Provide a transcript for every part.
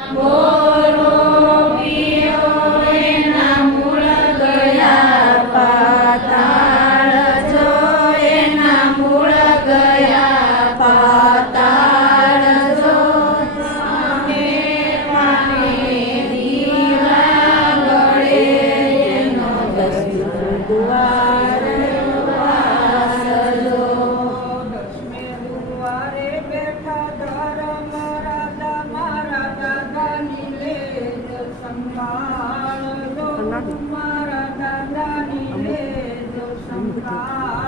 Amor.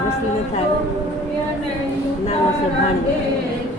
વસ્તુ નથી આવે નાનો છે ભાણી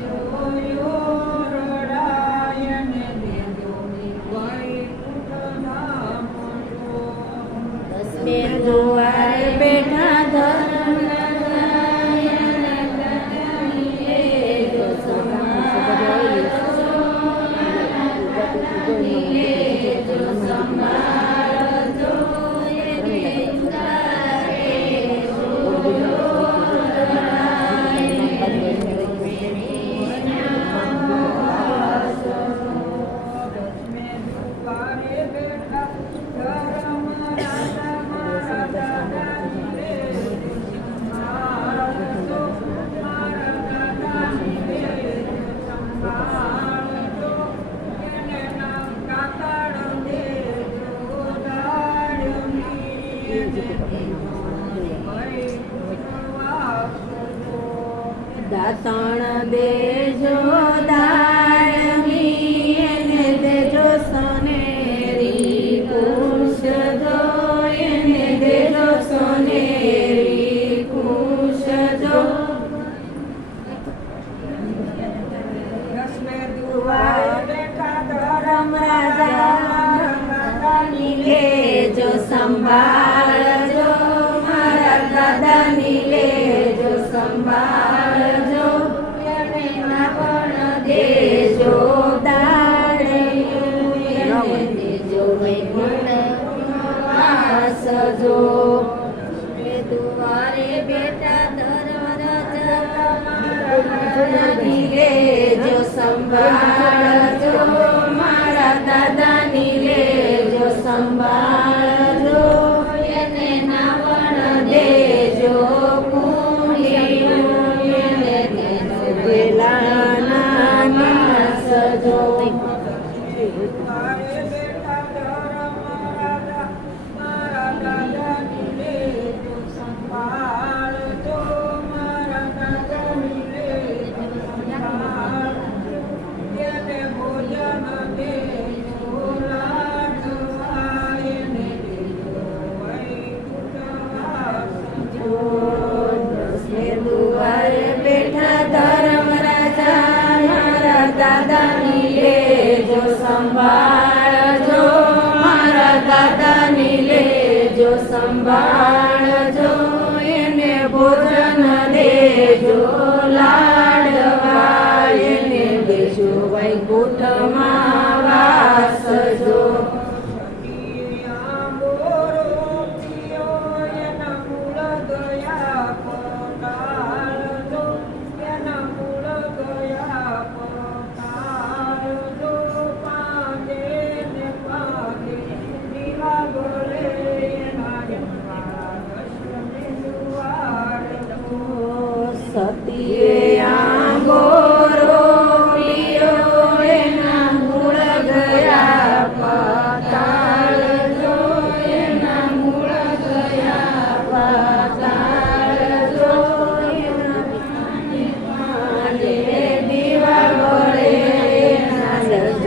દાતણ દેજો દાળમી એને દેજો સોનેરી કુશ દો એને દેજો સોનેરી કુશ દો રમ રાજા લેજો સંભાળ કરજો દ્વારે બેટા ધર્મ જો મારા દાદા દેજો સંભાળજો એને ભોજન દેજો.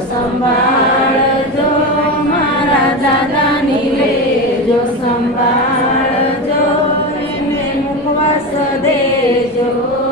સંભાળજો મારા દાદાની લેજો સંભાળજો એને મુખવાસ દેજો.